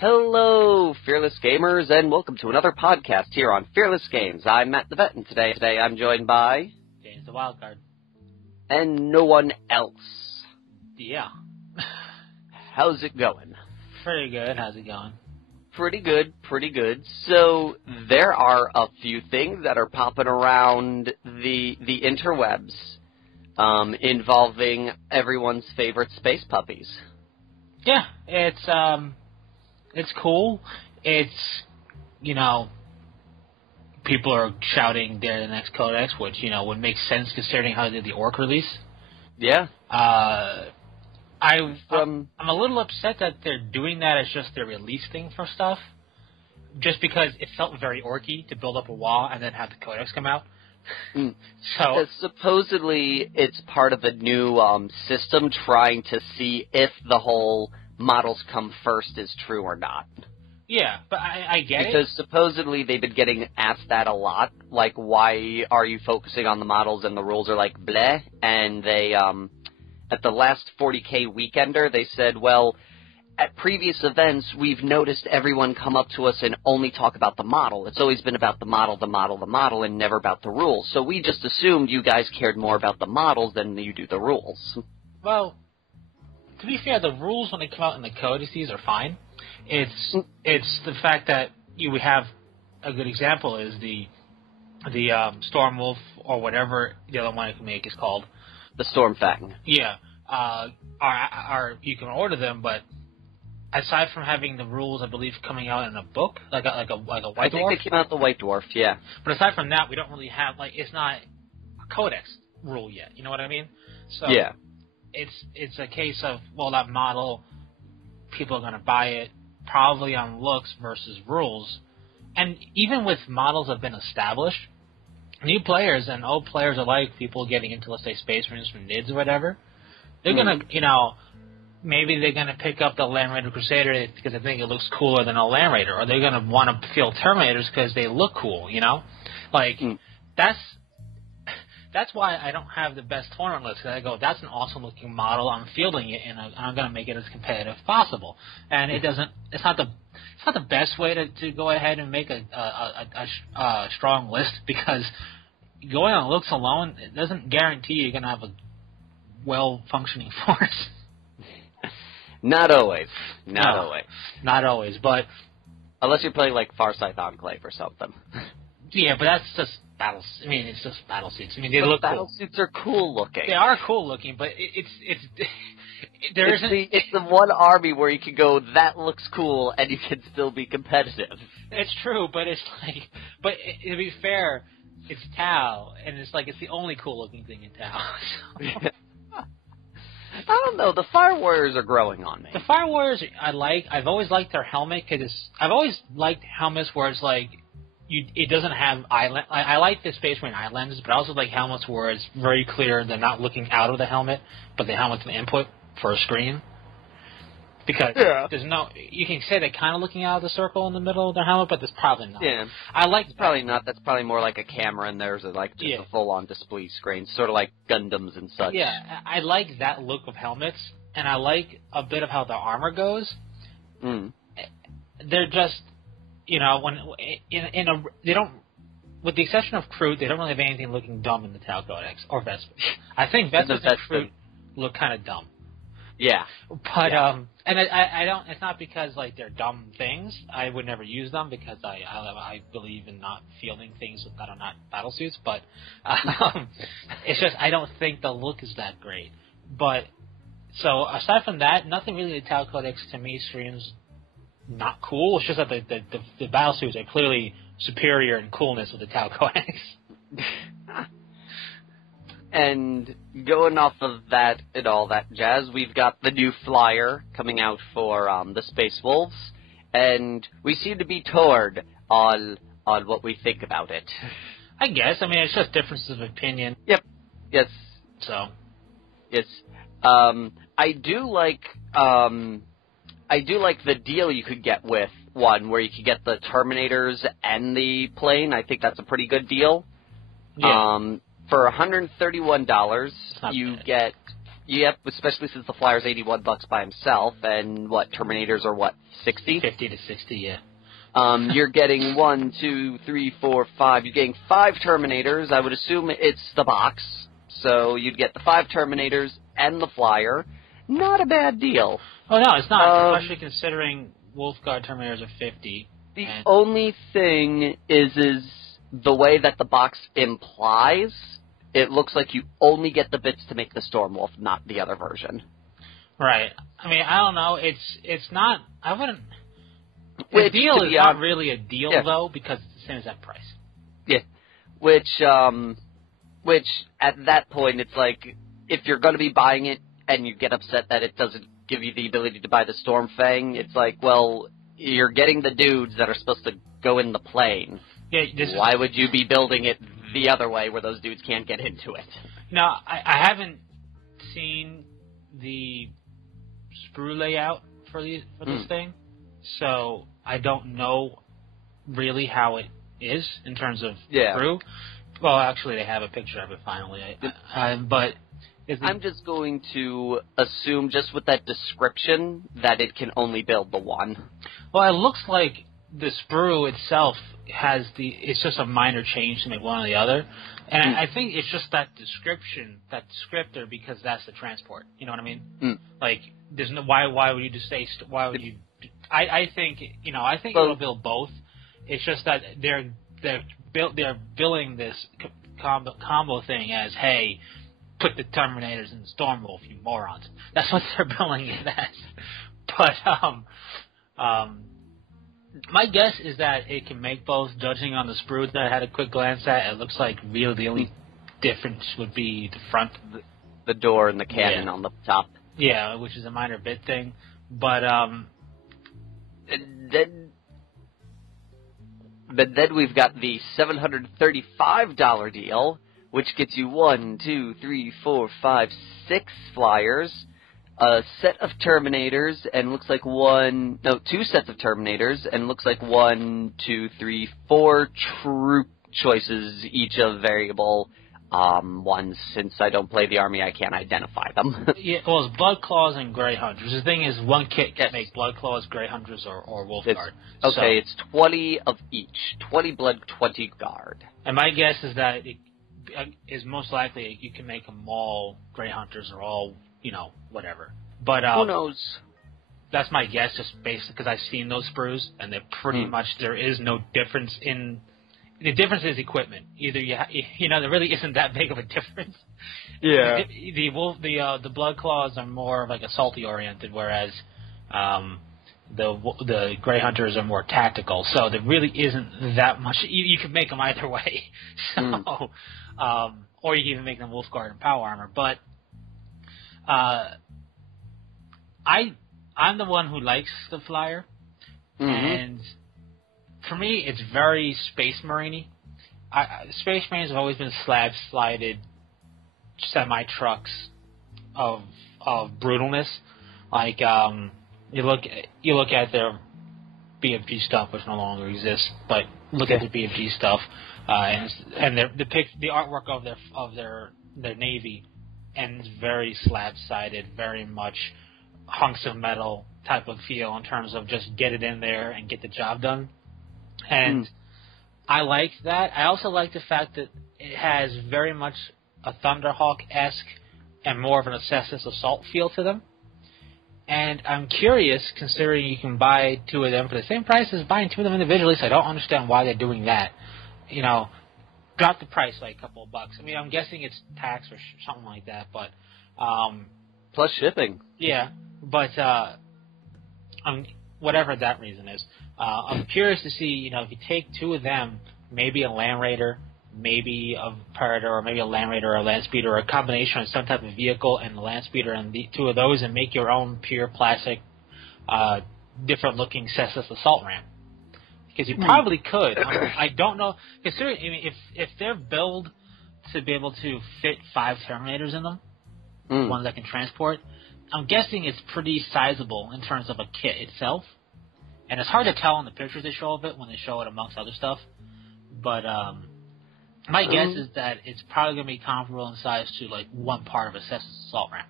Hello, Fearless Gamers, and welcome to another podcast here on Fearless Games. I'm Matt the Vet, and today I'm joined by... James the Wildcard. And no one else. Yeah. How's it going? Pretty good. How's it going? Pretty good. So, there are a few things that are popping around the interwebs, involving everyone's favorite space puppies. Yeah, it's cool. It's, people are shouting they're the next Codex, which, would make sense considering how they did the Orc release. Yeah. I'm a little upset that they're doing that as just their release thing for stuff, just because it felt very Orc-y to build up a wall and then have the Codex come out. So supposedly it's part of a new system trying to see if the whole models come first is true or not. Yeah, but I get it. Because supposedly they've been getting asked that a lot, like, why are you focusing on the models and the rules are like bleh? And they, at the last 40K Weekender, they said, well, at previous events, we've noticed everyone come up to us and only talk about the model. It's always been about the model, and never about the rules. So we just assumed you guys cared more about the models than you do the rules. Well, to be fair, the rules when they come out in the codices are fine. It's the fact that we have a good example is the Stormwolf or whatever the other one I can make is called. The Stormfang. Yeah. You can order them, but aside from having the rules, I believe, coming out in a book, like a White Dwarf. I think they came out the White Dwarf, yeah. But aside from that, we don't really have, it's not a Codex rule yet. You know what I mean? So yeah. It's a case of, well, that model, people are going to buy it probably on looks versus rules. And even with models that have been established, new players and old players alike, people getting into, let's say, Space Marines from NIDS or whatever, they're going to, maybe they're going to pick up the Land Raider Crusader because they think it looks cooler than a Land Raider, or they're going to want to field Terminators because they look cool, That's why I don't have the best tournament list, because I go, that's an awesome-looking model, I'm fielding it, and I'm going to make it as competitive as possible. And it's not the best way to go ahead and make a strong list, because going on looks alone, it doesn't guarantee you're going to have a well-functioning force. Not always. Not always, but... Unless you're playing, like, Farsight Enclave or something. Yeah, but that's just battles. I mean, it's just battle suits. I mean, they look cool. Battle suits are cool looking. They are cool looking, but it's the one army where you can go, that looks cool, and you can still be competitive. It's true, but to be fair, it's Tau, and it's the only cool looking thing in Tau. So. I don't know. The Fire Warriors are growing on me. The Fire Warriors I like. I've always liked their helmet because I've always liked helmets where it's it doesn't have island. I like the Space Marine islands, but I also like helmets where it's very clear they're not looking out of the helmet, but the helmet's an input for a screen. Because there's no, you can say they're kind of looking out of the circle in the middle of their helmet, but there's probably not. Yeah, it's probably not. That's probably more like a camera, and there's a full-on display screen, sort of like Gundams and such. Yeah, I like that look of helmets, and I like a bit of how the armor goes. They're just, they don't, with the exception of Kroot, they don't really have anything looking dumb in the Tau Codex or Vespers. I think Vespers and Kroot look kind of dumb. Yeah, but and I don't. It's not because they're dumb things. I would never use them because I believe in not fielding things that are not battle suits. But it's just I don't think the look is that great. But so aside from that, nothing really. The Tau Codex to me screams not cool. It's just that the battle suits are clearly superior in coolness with the Tau Codex. And going off of that and all that jazz, we've got the new flyer coming out for the Space Wolves, and we seem to be torn on what we think about it. I guess. I mean, it's just differences of opinion. Yep. Yes. So. Yes. I do like the deal you could get with one where you can get the Terminators and the plane. I think that's a pretty good deal. Yeah. For $131, you bad. get, yep, especially since the Flyer's $81 by himself, and what, Terminators are what, 60? 50 to 60, yeah. You're getting 1, 2, 3, 4, 5. You're getting 5 Terminators. I would assume it's the box. So you'd get the 5 Terminators and the Flyer. Not a bad deal. Oh, no, it's not, especially considering Wolfguard Terminators are 50. The only thing is the way that the box implies, it looks like you only get the bits to make the Stormwolf, not the other version. Right. I mean, I don't know. It's not. I wouldn't. The deal is not really a deal though, because it's the same as that price. Yeah. Which at that point, it's like if you're going to be buying it and you get upset that it doesn't give you the ability to buy the Stormfang, it's like, well, you're getting the dudes that are supposed to go in the plane. Yeah, why would you be building it the other way where those dudes can't get into it? Now, I haven't seen the sprue layout for this thing, so I don't know really how it is in terms of sprue. Well, actually, they have a picture of it finally, but I'm just going to assume, just with that description, that it can only build the one. Well, it looks like the sprue itself has it's just a minor change to make one or the other. And I think it's just that description, that descriptor, because that's the transport. You know what I mean? Like, there's no, why would you just say, why would you, I think it'll build both. It's just that they're billing this combo thing as, hey, put the Terminators in the Stormwolf, you morons. That's what they're billing it as. But, my guess is that it can make both. Judging on the sprue that I had a quick glance at, it looks like really the only difference would be the front. The door and the cannon on the top. Yeah, which is a minor bit thing. But then we've got the $735 deal, which gets you 1, 2, 3, 4, 5, 6 Flyers, a set of Terminators, and looks like 2 sets of Terminators, and looks like 1, 2, 3, 4 troop choices, each of variable ones. Since I don't play the army, I can't identify them. Yeah, well, it's Blood Claws and Grey Hunters. The thing is, one kit can make Blood Claws, Grey Hunters, or Wolfguard. Okay, it's 20 of each. 20 Blood, 20 Guard. And my guess is that it is most likely you can make them all Grey Hunters or all, whatever. But who knows? That's my guess, just based because I've seen those sprues, and they're pretty much, there is no difference in. The difference is equipment. Either there really isn't that big of a difference. Yeah. The Blood Claws are more of like assaulty oriented, whereas the Grey Hunters are more tactical. So there really isn't that much. You can make them either way. So, or you can even make them Wolfguard and Power Armor. But I'm the one who likes the Flyer, and for me, it's very Space Marine-y. Space Marines have always been slab-slided semi-trucks of brutalness. Like you look at their BFG stuff, which no longer exists, but look at the BFG stuff, and the artwork of their Navy, and it's very slab-sided, very much hunks of metal type of feel in terms of just get it in there and get the job done. And I like that. I also like the fact that it has very much a Thunderhawk-esque and more of an Assassin's Assault feel to them. And I'm curious, considering you can buy 2 of them for the same price as buying 2 of them individually, so I don't understand why they're doing that. Drop the price like a couple of bucks. I mean, I'm guessing it's tax or something like that, but... plus shipping. Yeah, but whatever that reason is. I'm curious to see, if you take 2 of them, maybe a Land Raider, maybe a Predator, or maybe a Land Raider or a Land Speeder, or a combination of some type of vehicle and the Land Speeder and the 2 of those, and make your own pure plastic, different-looking Cessna Assault Ram. Because you probably could. I don't know. Considering, if they're built to be able to fit 5 Terminators in them, ones that can transport, I'm guessing it's pretty sizable in terms of a kit itself. And it's hard to tell in the pictures they show of it when they show it amongst other stuff. But my guess is that it's probably going to be comparable in size to, like, one part of a Cessna's assault ramp.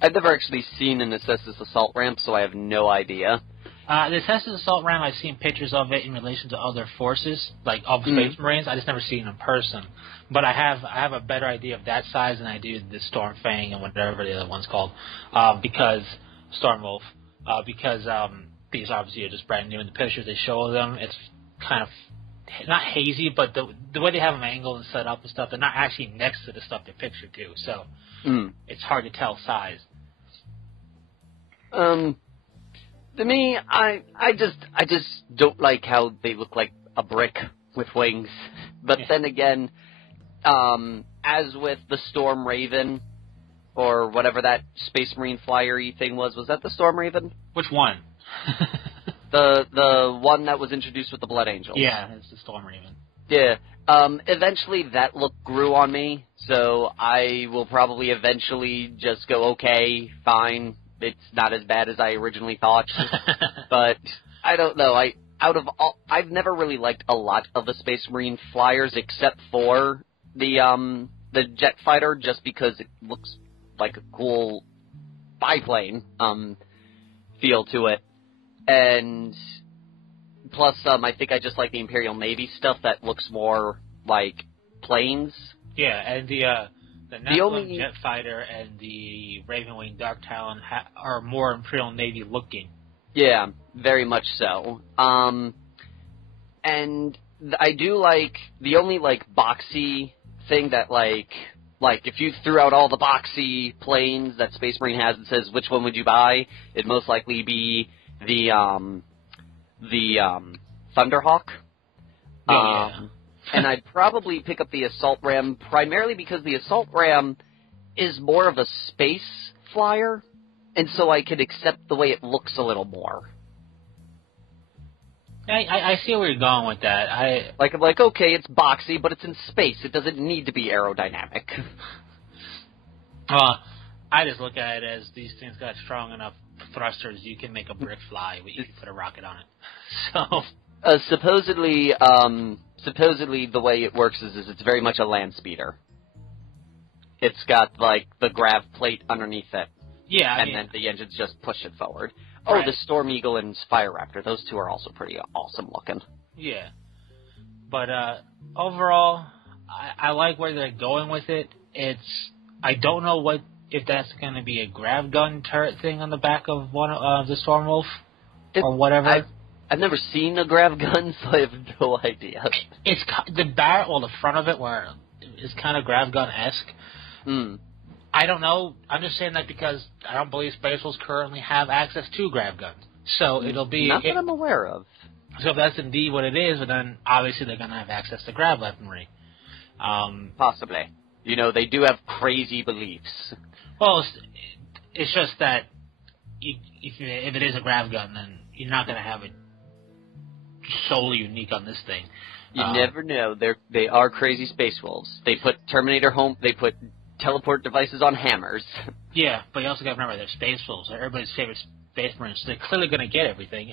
I've never actually seen an Cessna's assault ramp, so I have no idea. The Cessna's assault ramp, I've seen pictures of it in relation to other forces, like of Space Marines. I just never seen it in person. But I have a better idea of that size than I do the Storm Fang and whatever the other one's called, because Stormwolf. Because these obviously are just brand new in the pictures they show of them. It's kind of not hazy, but the way they have them angled and set up and stuff, they're not actually next to the stuff they pictured too. So it's hard to tell size. To me, I just don't like how they look like a brick with wings. But then again, as with the Storm Raven, or whatever that Space Marine flyer-y thing was that the Storm Raven? Which one? the one that was introduced with the Blood Angels. Yeah, it's the Storm Raven. Yeah. Eventually that look grew on me, so I will probably eventually just go, okay, fine. It's not as bad as I originally thought. But I don't know. I've never really liked a lot of the Space Marine flyers except for the jet fighter, just because it looks like a cool biplane feel to it. And plus, I think I just like the Imperial Navy stuff that looks more like planes. Yeah, and the Nephilim jet fighter and the Ravenwing Dark Talon are more Imperial Navy looking. Yeah, very much so. And I do like the only like boxy thing that like if you threw out all the boxy planes that Space Marine has and says which one would you buy, it'd most likely be the Thunderhawk. And I'd probably pick up the Assault Ram primarily because the Assault Ram is more of a space flyer, and so I could accept the way it looks a little more. I see where you're going with that. I'm like, okay, it's boxy, but it's in space. It doesn't need to be aerodynamic. Well, I just look at it as these things got strong enough thrusters, you can make a brick fly, but you can put a rocket on it. So supposedly the way it works is it's very much a land speeder. It's got like the grav plate underneath it. Yeah, and then the engines just push it forward. Right. Oh, the Storm Eagle and Fire Raptor, those two are also pretty awesome looking. Yeah. But overall, I like where they're going with it. I don't know if that's going to be a grav gun turret thing on the back of one of the Stormwolf or whatever. I've never seen a grav gun, so I have no idea. It's the front of it where it's kind of grav gun-esque. I don't know. I'm just saying that because I don't believe Space Wolves currently have access to grav guns. So it'll be... Not that I'm aware of. So if that's indeed what it is, then obviously they're going to have access to grav weaponry. Possibly. You know, they do have crazy beliefs. Well, it's just that if it is a grav gun, then you're not going to have it solely unique on this thing. You never know. They are crazy Space Wolves. They put Terminator home. They put teleport devices on hammers. Yeah, but you also got to remember they're Space Wolves. They're everybody's favorite Space Marines. So they're clearly going to get everything.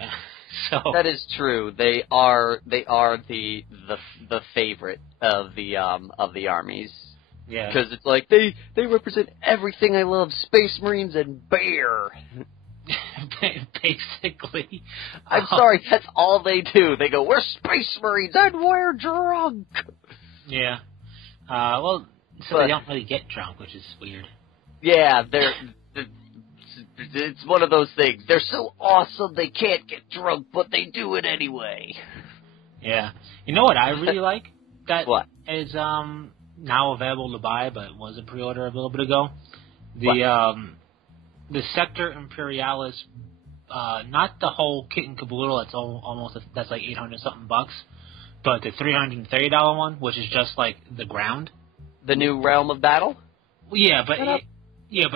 So that is true. They are the favorite of the armies. Yeah, because it's like they represent everything I love: Space Marines and beer. Basically, I'm sorry, that's all they do. They go, "We're Space Marines and we're drunk." Yeah. Well, so they don't really get drunk, which is weird. Yeah, it's one of those things. They're so awesome they can't get drunk, but they do it anyway. Yeah. You know what I really like? That what? Is now available to buy, but was a pre-order a little bit ago. The Sector Imperialis, not the whole kit and caboodle. That's like $800 something bucks, but the $330 one, which is just like the ground. The new Realm of Battle? Yeah, but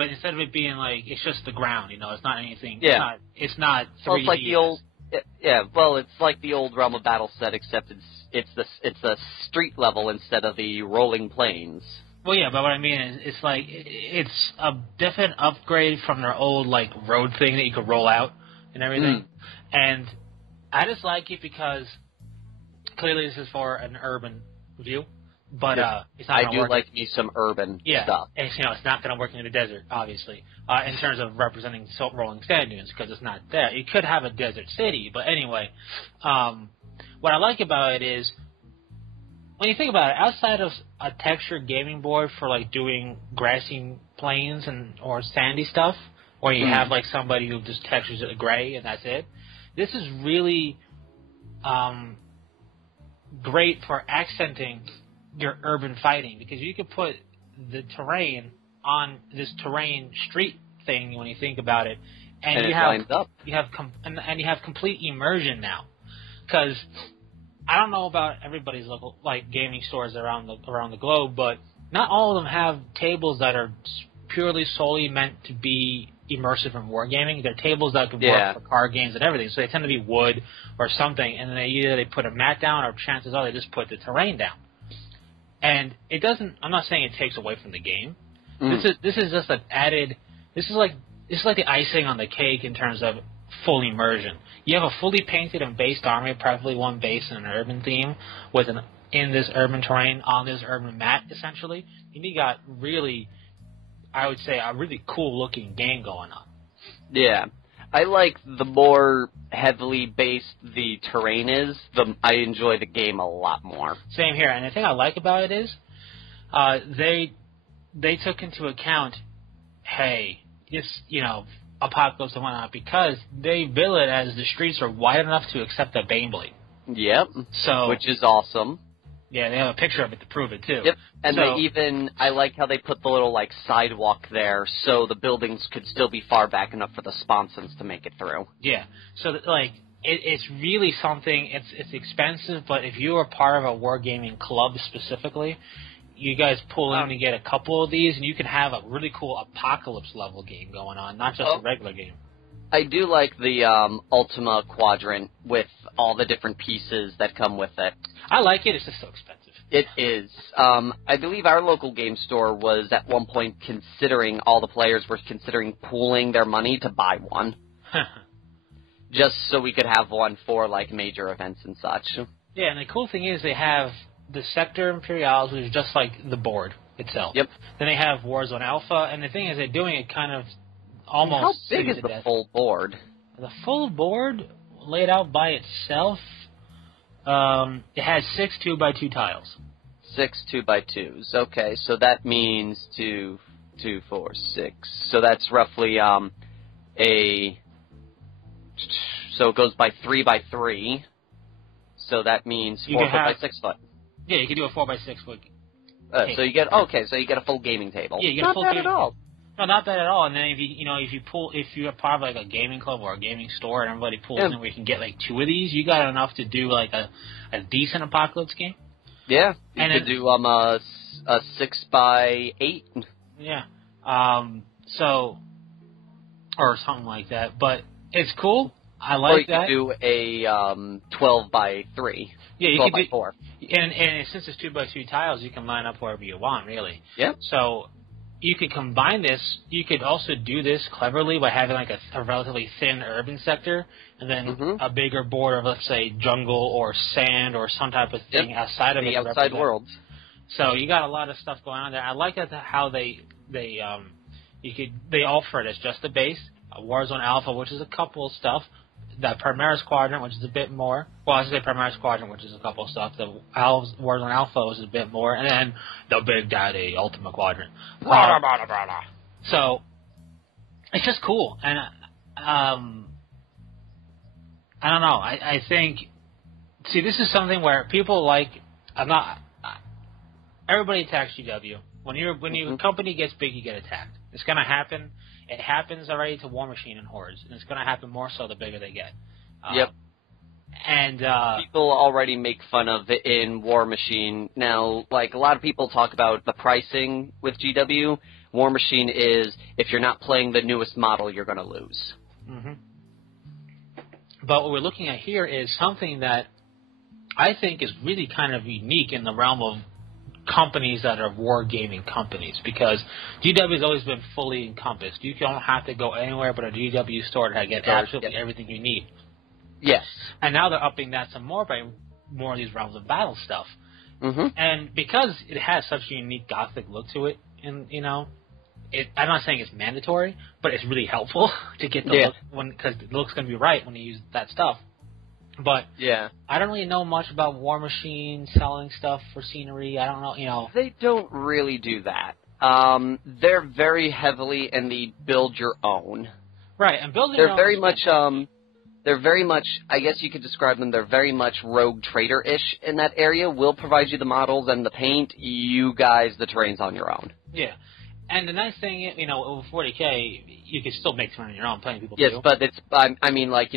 instead of it being like it's just the ground, it's not anything. Yeah. It's not 3D. Well, it's like the old. Yeah, well, it's like the old Realm of Battle set, except it's the street level instead of the rolling plains. Well, yeah, but what I mean is, it's like it's a definite upgrade from their old like road thing that you could roll out. and everything. And I just like it because clearly this is for an urban view, but it's not. I do like me some urban stuff. And it's not going to work in the desert, obviously, in terms of representing rolling sand dunes because it's not there. You could have a desert city, but anyway, what I like about it is when you think about it, outside of a textured gaming board for like doing grassy plains or sandy stuff, or you have like somebody who just textures it gray and that's it. This is really great for accenting your urban fighting because you could put the terrain on this terrain street thing when you think about it, and you have complete immersion now. Because I don't know about everybody's local gaming stores around the globe, but not all of them have tables that are purely solely meant to be immersive in wargaming. They're tables that can work for card games and everything. So they tend to be wood or something, and then either they put a mat down or chances are they just put the terrain down. And it doesn't. I'm not saying it takes away from the game. This is just an added. This is like the icing on the cake in terms of full immersion. You have a fully painted and based army, preferably one base in an urban theme, in this urban terrain on this urban mat, essentially. And you got really, I would say, a really cool looking game going on. Yeah. I like the more heavily based the terrain is, I enjoy the game a lot more. Same here. And the thing I like about it is they took into account, hey, it's, apocalypse and whatnot, because they bill it as the streets are wide enough to accept a Baneblade. Yep. So, which is awesome. Yeah, they have a picture of it to prove it, too. Yep. And I like how they put the little, sidewalk there so the buildings could still be far back enough for the sponsons to make it through. Yeah. So, it's really something, it's expensive, but if you are part of a wargaming club specifically, you guys pull in to get a couple of these, and you can have a really cool apocalypse-level game going on, not just a regular game. I do like the Ultima Quadrant with all the different pieces that come with it. I like it. It's just so expensive. It is. I believe our local game store was at one point all the players were considering pooling their money to buy one. Just so we could have one for, major events and such. Yeah, and the cool thing is they have the Sector Imperials, which is just like the board itself. Yep. Then they have Warzone Alpha, and the thing is they're doing it kind of almost... How big is the full board? The full board, laid out by itself, it has 6 2x2 tiles. 6 2x2s. Okay, so that means 2, 4, 6. So that's roughly so it goes by 3x3. So that means 4 foot by 6 foot. Yeah, you can do a 4x6 foot. So you get a full gaming table. Yeah, you get a full gaming table. No, not bad at all. And then if you're part of a gaming club or a gaming store and everybody pulls in where you can get 2 of these, you got enough to do a decent apocalypse game. Yeah, you could do a 6x8. Yeah, so or something like that. But it's cool. I like that. Or you could do a 12x3. Yeah, you 12x4. And since it's 2x2 tiles, you can line up wherever you want, really. Yeah. So you could combine this. You could also do this cleverly by having a relatively thin urban sector, and then a bigger board of, let's say, jungle or sand or some type of thing outside of it. The outside world. So you got a lot of stuff going on there. I like how they offer it as just a base, a Warzone Alpha, which is a couple of stuff. The Primaris Quadrant, which is a bit more. Well, I should say Primaris Quadrant, which is a couple of stuff. The Warzone Alpha is a bit more. And then the Big Daddy Ultima Quadrant. So, it's just cool. And, I don't know. I think... See, this is something where people everybody attacks GW. When your company gets big, you get attacked. It's going to happen. It happens already to War Machine and Hordes, and it's going to happen more so the bigger they get. Yep. And people already make fun of it in War Machine. Now, a lot of people talk about the pricing with GW. War Machine is, if you're not playing the newest model, you're going to lose. Mm-hmm. But what we're looking at here is something that I think is really kind of unique in the realm of companies that are wargaming companies, because GW has always been fully encompassed. You don't have to go anywhere but a GW store to get absolutely everything you need. Yes. And now they're upping that some more by more of these Realms of Battle stuff. Mm-hmm. And because it has such a unique Gothic look to it, and I'm not saying it's mandatory, but it's really helpful to get the look, because the look's going to be right when you use that stuff. But I don't really know much about War Machine selling stuff for scenery. I don't know, They don't really do that. They're very heavily in the build your own. Right, and building your own. They're very much, I guess you could describe them, they're very much rogue trader-ish in that area. We'll provide you the models and the paint. You guys, the terrain's on your own. Yeah. And the nice thing, over 40K, you can still make terrain on your own. Plenty of people do. Yes, but it's, I mean, like,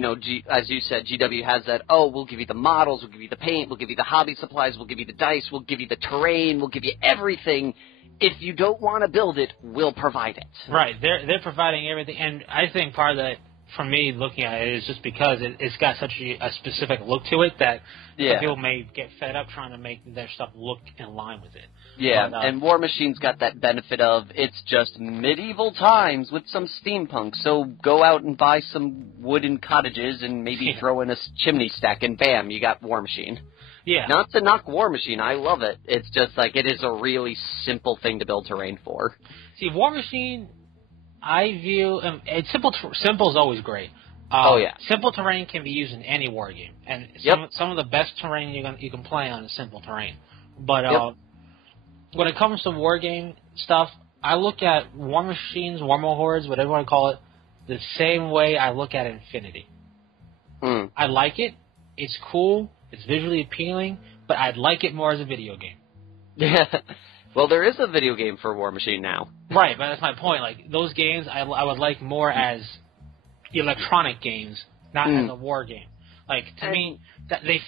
as you said, GW has that, we'll give you the models, we'll give you the paint, we'll give you the hobby supplies, we'll give you the dice, we'll give you the terrain, we'll give you everything. If you don't want to build it, we'll provide it. Right. They're providing everything. And I think part of that, for me, looking at it, is just because it's got such a specific look to it that some people may get fed up trying to make their stuff look in line with it. Yeah, and War Machine's got that benefit of it's just medieval times with some steampunk, so go out and buy some wooden cottages and maybe throw in a chimney stack, and bam, you got War Machine. Yeah. Not to knock War Machine, I love it. It's just like it is a really simple thing to build terrain for. See, War Machine, I view it's simple. Simple is always great. Simple terrain can be used in any war game, and some of the best terrain you can play on is simple terrain. But when it comes to war game stuff, I look at War Machines, Warmo Hordes, whatever you want to call it, the same way I look at Infinity. I like it. It's cool. It's visually appealing, but I'd like it more as a video game. Yeah. Well, there is a video game for War Machine now. Right, but that's my point. Like, those games I would like more as electronic games, not as a war game. Like, to me, that they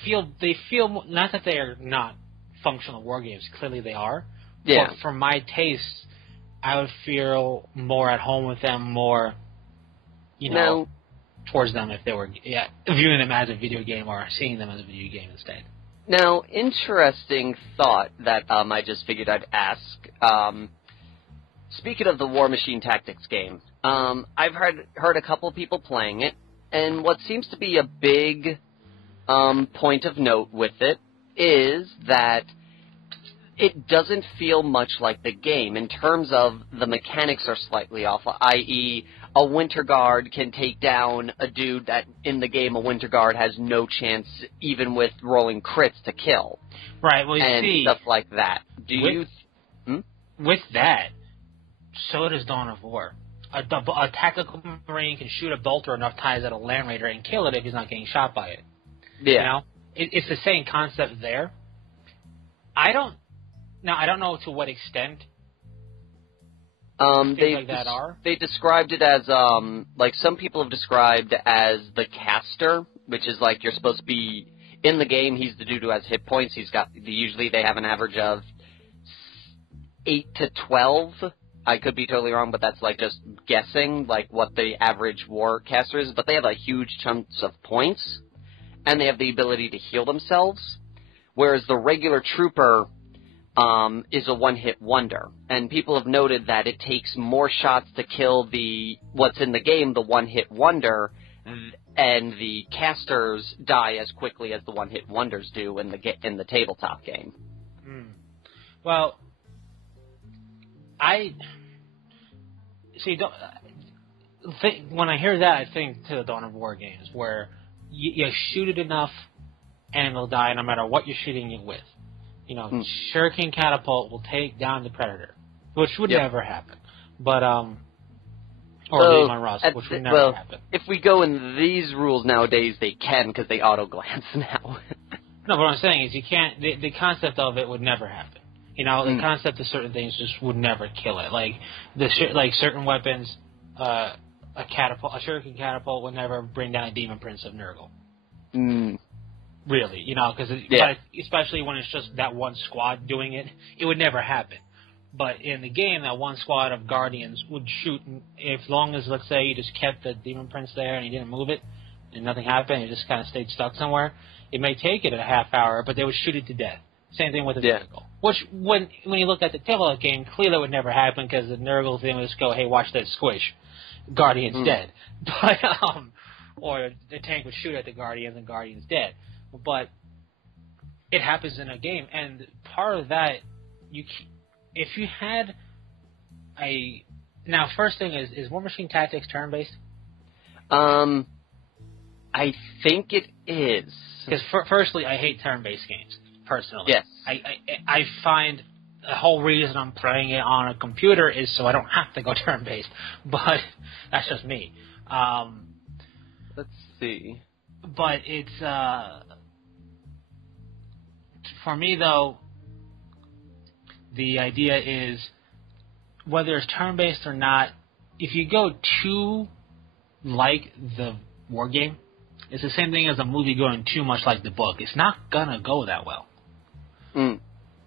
feel not that they are not functional war games. Clearly they are. Yeah. But for my taste, I would feel more at home with them, more, towards them if they were viewing them as a video game or seeing them as a video game instead. Now, interesting thought that I just figured I'd ask. Speaking of the War Machine Tactics game, I've heard a couple of people playing it, and what seems to be a big point of note with it is that it doesn't feel much like the game in terms of the mechanics are slightly off, i.e., a Winter Guard can take down a dude that in the game a Winter Guard has no chance even with rolling crits to kill. Right, well, and stuff like that. With that, so does Dawn of War. A tactical Marine can shoot a bolter enough times at a Land Raider and kill it if he's not getting shot by it. Yeah. It's the same concept there. I don't know to what extent they described it as, like some people have described as the caster, which is like you're supposed to be, in the game, he's the dude who has hit points. Usually they have an average of 8 to 12. I could be totally wrong, but that's like just guessing, like what the average war caster is. But they have like huge chunks of points, and they have the ability to heal themselves, whereas the regular trooper is a one-hit wonder. And people have noted that it takes more shots to kill what's in the game, the one-hit wonder, and the casters die as quickly as the one-hit wonders do in the tabletop game. Well, when I hear that, I think to the Dawn of War games, where you shoot it enough and it'll die no matter what you're shooting it with. Shuriken Catapult will take down the Predator, which would never happen. But, or Leon Russ, which would never happen. If we go in these rules nowadays, they can, because they auto-glance now. No, what I'm saying is you can't, the concept of it would never happen. The concept of certain things just would never kill it. Like, certain weapons, a Shuriken Catapult would never bring down a Demon Prince of Nurgle. Really, because especially when it's just that one squad doing it, it would never happen. But in the game, that one squad of Guardians would shoot, as long as, let's say, you just kept the Demon Prince there and you didn't move it, and nothing happened, it just kind of stayed stuck somewhere, it may take it a half hour, but they would shoot it to death. Same thing with a vehicle. Which, when you look at the tabletop game, clearly would never happen because the Nurgle thing would just go, hey, watch that squish. Guardian's dead. But, or the tank would shoot at the Guardian and the Guardian's dead. But it happens in a game. And part of that, if you had a... Now, first thing is War Machine Tactics turn-based? I think it is. Because firstly, I hate turn-based games, personally. Yes. I find the whole reason I'm playing it on a computer is so I don't have to go turn-based. But that's just me. Let's see. But it's, for me, though, the idea is, whether it's turn-based or not, if you go too like the war game, it's the same thing as a movie going too much like the book. It's not gonna go that well.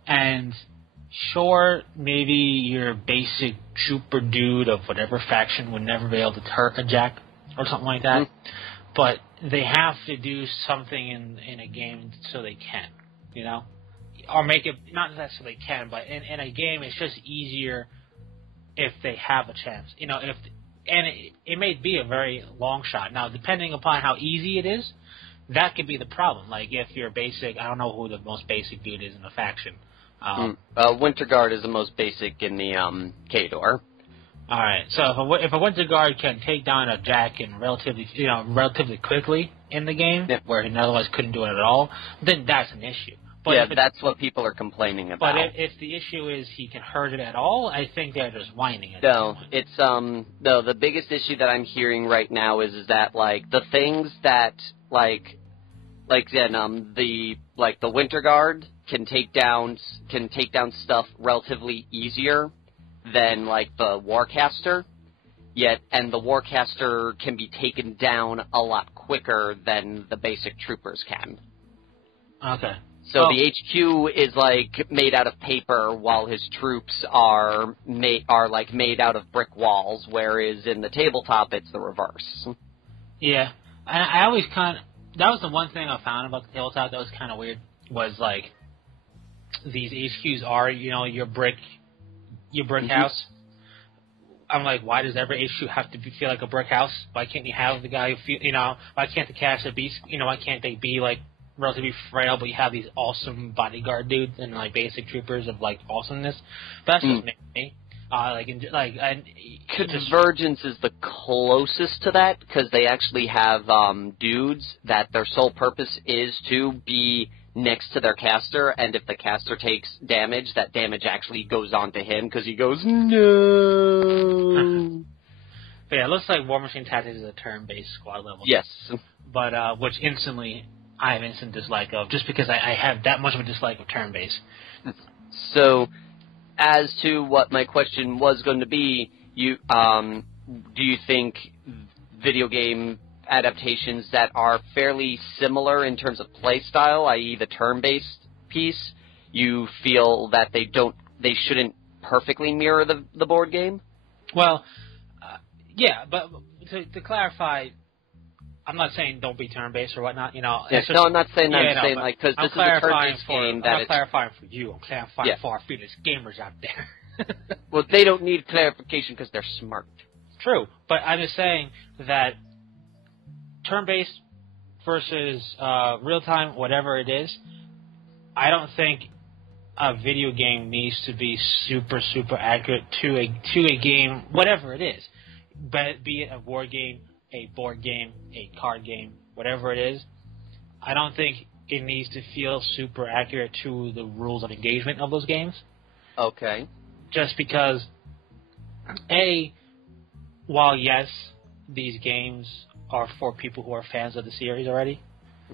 And sure, maybe your basic trooper dude of whatever faction would never be able to hurt a jack or something like that. But they have to do something in a game so they can, you know? Or make it, not that so they can, but in a game it's just easier if they have a chance. You know, it may be a very long shot. Now, depending upon how easy it is, that could be the problem. Like, if you're basic, I don't know who the most basic dude is in the faction. Winter Guard is the most basic in the K-Door. Alright, so if a Winter Guard can take down a Jack in relatively quickly in the game, where he otherwise couldn't do it at all, then that's an issue. But yeah, that's what people are complaining about. But if the issue is he can hurt it at all, I think they're just whining at No, it's no. The biggest issue that I'm hearing right now is that like the things that the Winter Guard can take down stuff relatively easier than like the Warcaster, and the Warcaster can be taken down a lot quicker than the basic troopers can. Okay. So the HQ is like made out of paper, while his troops are made out of brick walls. Whereas in the tabletop, it's the reverse. Yeah, and I always that was the one thing I found about the tabletop that was kind of weird. Was like these HQs are your brick house. I'm like, why does every HQ have to feel like a brick house? Why can't you have the guy who why can't the cast be why can't they be like relatively frail, but you have these awesome bodyguard dudes and like basic troopers of like awesomeness? But that's just me. Convergence is the closest to that because they actually have dudes that their sole purpose is to be next to their caster, and if the caster takes damage, that damage actually goes on to him because he goes no. But yeah, it looks like War Machine Tactics is a turn-based squad level. Yes, but which instantly I have instant dislike of, just because I have that much of a dislike of turn-based. So, as to what my question was going to be, do you think video game adaptations that are fairly similar in terms of play style, i.e. the turn-based piece, you feel that they shouldn't perfectly mirror the board game? Well, yeah, but to clarify, I'm not saying don't be turn-based or whatnot, no, I'm not saying that. I'm saying, because this is a turn-based game that I'm clarifying for you. I'm clarifying for our fetus gamers out there. Well, they don't need clarification because they're smart. True, but I'm just saying that turn-based versus real-time, whatever it is, I don't think a video game needs to be super, super accurate to a game, whatever it is. But be it a war game, a board game, a card game, whatever it is, I don't think it needs to feel super accurate to the rules of engagement of those games. Okay. Just because, while yes, these games are for people who are fans of the series already,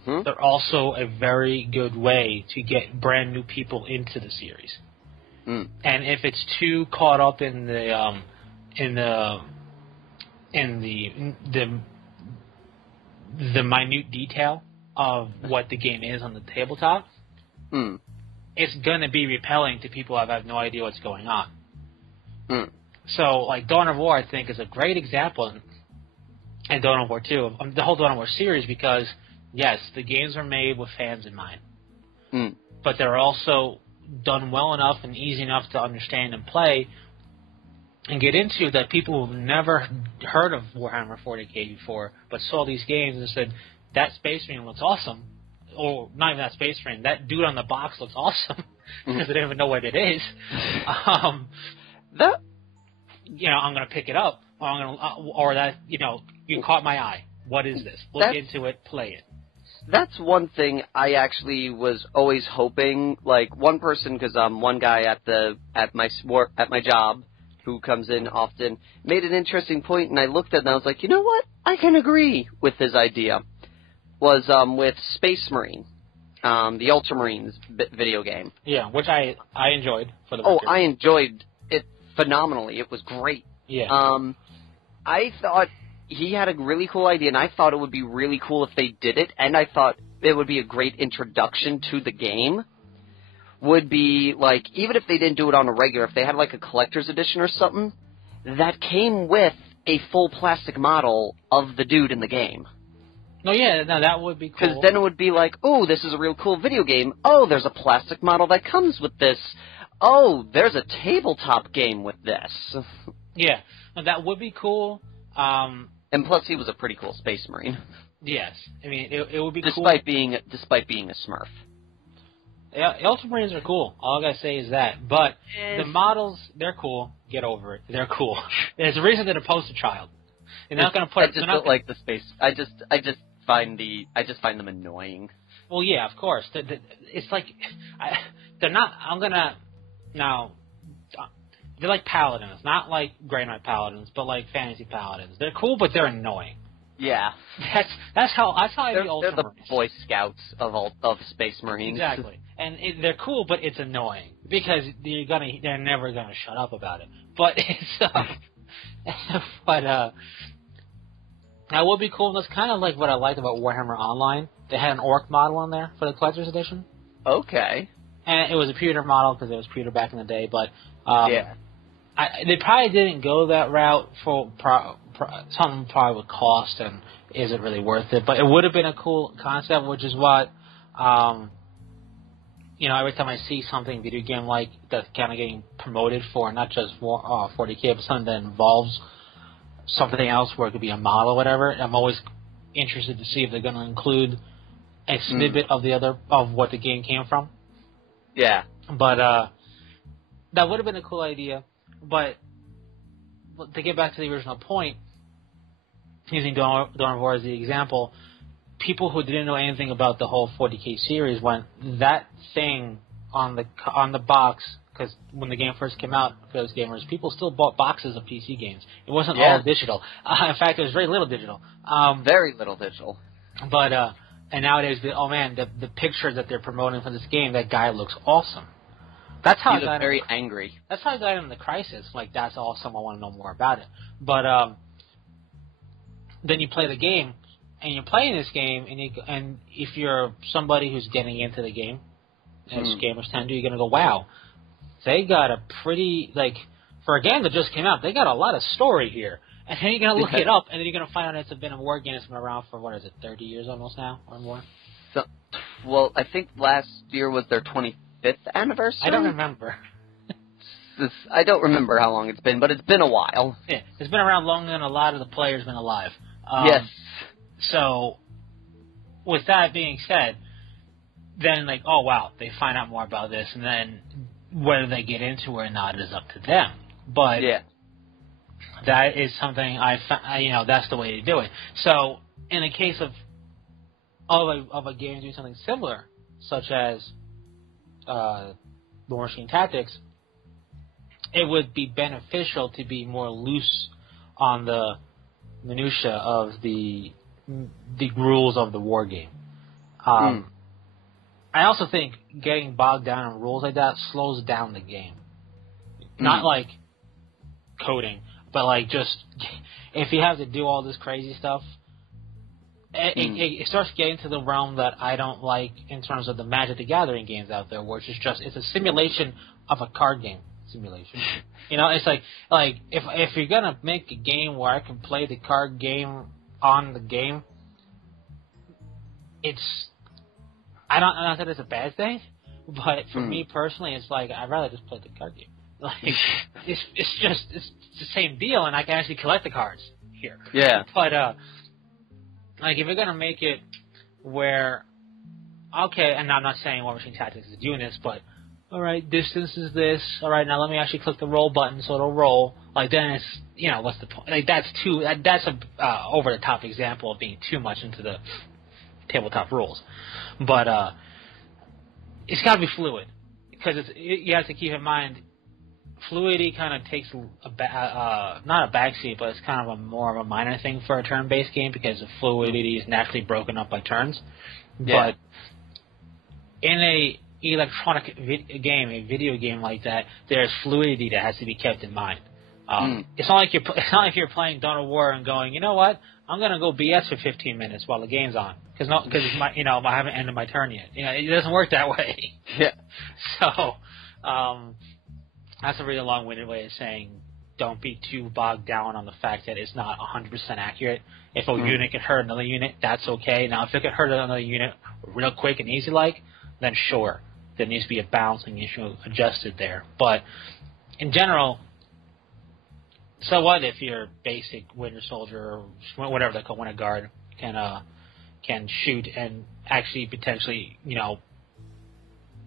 they're also a very good way to get brand new people into the series. And if it's too caught up in the minute detail of what the game is on the tabletop, it's going to be repelling to people who have no idea what's going on. So, like, Dawn of War, I think, is a great example, and Dawn of War 2, the whole Dawn of War series, because, yes, the games are made with fans in mind. But they're also done well enough and easy enough to understand and play and get into that people who've never heard of Warhammer 40K before but saw these games and said, that Space Marine looks awesome. Or not even that Space Marine, that dude on the box looks awesome because they don't even know what it is. That, I'm going to pick it up, or that, you caught my eye. What is this? Look into it, play it. That's one thing I actually was always hoping. Like one person, because one guy at my job who comes in often made an interesting point, and I looked at it and I was like, you know what? I can agree with his idea. Was with Space Marine, the Ultramarines video game. Yeah, which I enjoyed for the record. I enjoyed it phenomenally. It was great. Yeah. I thought he had a really cool idea, and I thought it would be really cool if they did it, and I thought it would be a great introduction to the game. Would be, like, even if they didn't do it on a regular, if they had, like, a collector's edition or something, that came with a full plastic model of the dude in the game. No, yeah, no, that would be cool. Because then it would be like, oh, this is a real cool video game. Oh, there's a plastic model that comes with this. Oh, there's a tabletop game with this. Yeah, no, that would be cool. And plus, he was a pretty cool Space Marine. Yes, I mean, it would be cool. Despite being a Smurf. Yeah, Ultramarines are cool. All I gotta say is that. But the models, they're cool. Get over it. They're cool. There's a reason they're a poster child. They're not gonna put. I just don't like the space. I just find them annoying. Well, yeah, of course. It's like they're not. I'm gonna now. They're like paladins, not like Grey Knight paladins, but like fantasy paladins. They're cool, but they're annoying. Yeah, that's how I view Ultramarines. They're the Boy Scouts of Space Marines. Exactly, and they're cool, but it's annoying because they're never gonna shut up about it. But it's that would be cool. That's kind of like what I liked about Warhammer Online. They had an orc model on there for the collector's edition. Okay, and it was a pewter model because it was pewter back in the day, but yeah. They probably didn't go that route for something probably would cost and is it really worth it? But it would have been a cool concept, which is what every time I see something video game like that's kind of getting promoted for not just 40K, but something that involves something else where it could be a model or whatever. I'm always interested to see if they're going to include a snippet of what the game came from. Yeah, but that would have been a cool idea. But to get back to the original point, using Dawn War as the example, people who didn't know anything about the whole 40K series went, that thing on the box, because when the game first came out for those gamers, people still bought boxes of PC games. It wasn't all digital. In fact, there was very little digital. Very little digital. But and nowadays, the picture that they're promoting for this game, that guy looks awesome. That's how I got very angry. That's how I got into the Crisis. Like, that's awesome. I want to know more about it. But then you play the game, and you're playing this game, and if you're somebody who's getting into the game, as gamers tend to, you're going to go, wow, they got a pretty, for a game that just came out, they got a lot of story here. And then you're going to look it up, and then you're going to find out it's been a war game that's been around for, 30 years almost now, or more? So, well, I think last year was their 25th anniversary? I don't remember. I don't remember how long it's been, but it's been a while. Yeah, it's been around longer than a lot of the players been alive. Yes. So, with that being said, then oh wow, they find out more about this, and then whether they get into it or not is up to them. But that is something that's the way to do it. So, in the case of a game doing something similar, such as War Machine Tactics, it would be beneficial to be more loose on the minutia of the rules of the war game. I also think getting bogged down in rules like that slows down the game. Not like coding, but just if you have to do all this crazy stuff, it starts getting to the realm that I don't like in terms of the Magic the Gathering games out there, where it's a simulation of a card game simulation. It's like if you're gonna make a game where I can play the card game on the game, I'm not saying it's a bad thing, But for me personally, it's like I'd rather just play the card game. Like it's the same deal, and I can actually collect the cards here. Yeah. But like if you're gonna make it where, okay, and I'm not saying War Machine Tactics is doing this, but all right, distance is this. All right, now let me actually click the roll button so it'll roll. Like then it's, you know, what's the point? Like that's a over the top example of being too much into the tabletop rules. But it's got to be fluid because you have to keep in mind fluidity kind of takes not a backseat, but it's kind of more of a minor thing for a turn-based game because the fluidity is naturally broken up by turns. Yeah. But in a electronic video game like that, there's fluidity that has to be kept in mind. It's not like you're playing Dawn of War and going, you know what, I'm gonna go BS for 15 minutes while the game's on because I haven't ended my turn yet. You know, it doesn't work that way. Yeah. So that's a really long-winded way of saying don't be too bogged down on the fact that it's not 100% accurate. If a unit can hurt another unit, that's okay. Now, if it can hurt another unit real quick and easy then sure. There needs to be a balancing issue adjusted there. But in general, so what if your basic Winter Soldier or whatever they call Winter Guard can shoot and actually potentially, you know,